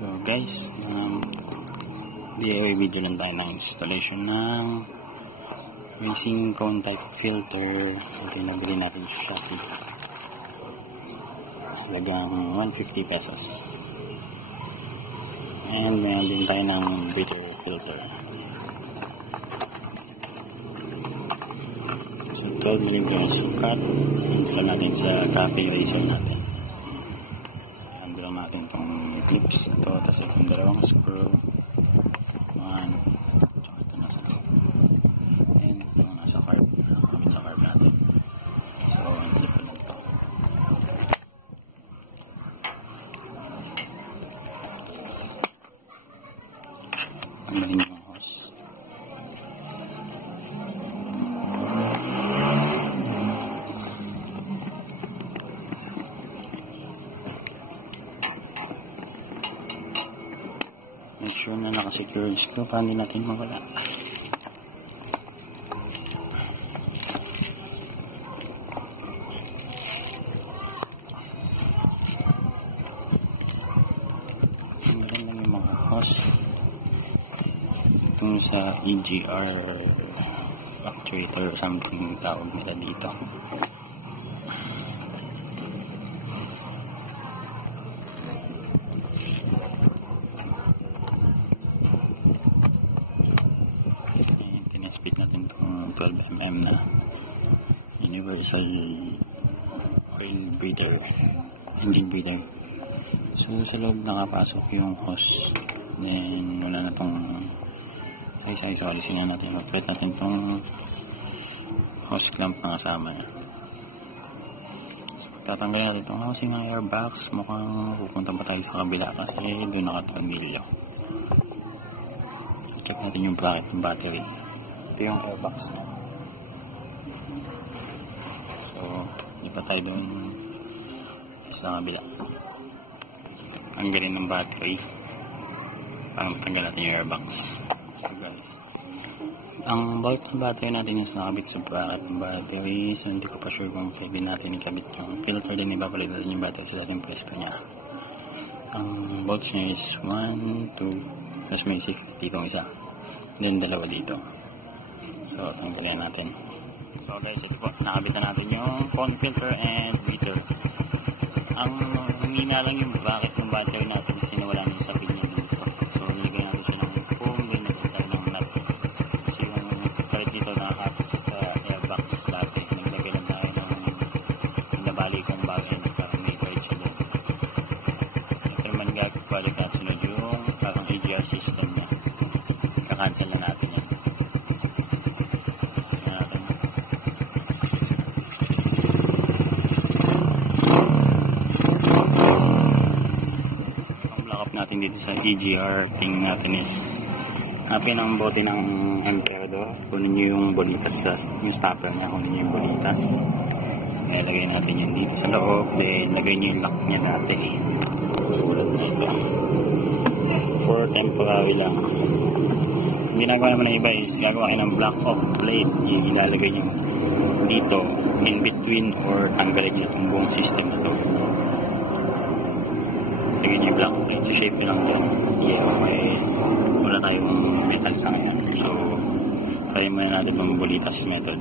So guys, DIY video lang tayo ng installation ng racing cone type filter. Ito yung nabili natin sa Shopee. Halagang 150 pesos. And meron din tayo ng breather filter. So 12mm yung sukat. Install natin sa coffee eraser natin. Andalaw natin itong clips ito. Tapos itong dalawang screw. One. Tsaka ito nasa ito. And ito nasa carb. Nakamit sa carb natin. So ang simple lang ito. Ang maling yung hose. Make sure na nakasecure yung screw para hindi natin mawala. Ang ganda yung mga hose. Itong sa EGR actuator or something tawag nila dito. Tinespit natin itong 12mm na universal oil breather, engine breather. So sa loob nakapasok yung hose. Then wala na itong size alisin na natin. Mag-pet natin itong hose clamp na kasama niya. So tatanggalin natin itong housing ng airbox. Mukhang pupunta pa tayo sa kabila kasi doon nakatornilyo. Check natin yung bracket ng battery. Ito yung airbox na. So lipat tayo doon sa kabila. Tanggalin ng battery para matanggal natin yung airbox. So guys, ang bolt ng battery natin is nakabit sa bracket ng battery. So hindi ko pa sure kung pwede natin ikabit yung filter din. Ibabalit natin yung battery sa dating pwesto niya. Ang bolts niya is 1, 2, tapos may safety itong isa. Then dalawa dito. So tanggalin natin. So guys, ito po, nakabit na natin yung cone filter and breather. Ang hingina lang yung bracket ng battery natin is sinawala niya sa pin niya dito. So nilagay natin siya ng foam, then natin tayo ng nut. Kasi yung kahit dito nakakapit siya sa airbox battery. Naglagay lang tayo ng nabali kong bagay para may guide siya doon. Ito naman gagawin natin sunod yung parang AGR system niya. Kakancel na natin yan. Natin dito sa EGR, tingin natin is hanapin ang bote ng emperdo. Kunin nyo yung bolitas sa yung stopper niya, kunin nyo yung bolitas. Lagay natin yun dito sa loob, then lagay nyo yung lock niya dati. Sulat na ito for temporary lang. Ang ginagawa naman ng iba is gagawa kayo ng block off plate. Ilalagay nyo dito in between or tanggalin nyo itong buong system na ito. Lagyan yung block plate, so shape nyo lang ito. Wala tayong metal sa ngayon. So try muna natin itong bolitas method.